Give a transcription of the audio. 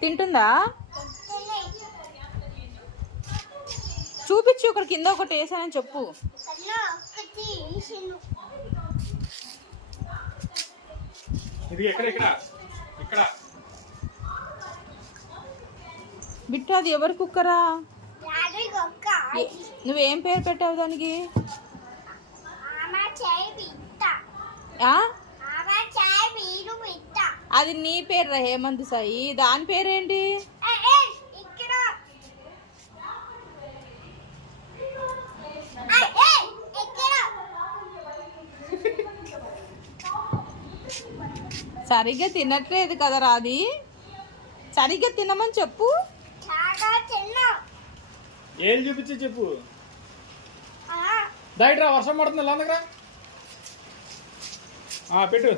తింటుందా? చూపించు, ఇక్కడ కింద ఒకటి వేసానని చెప్పు. బిట్టు అది ఎవరి కుక్కరా? నువ్వేం పేరు పెట్టావు దానికి? అది నీ పేరు రా హేమంత్ సాయి. దాని పేరేంటి? సరిగ్గా తినట్లేదు కదరా అది. సరిగ్గా తినమని చెప్పు. ఏం చూపించి చెప్పు. దాయిట్రా వర్షం పడుతుంది, పెట్టు.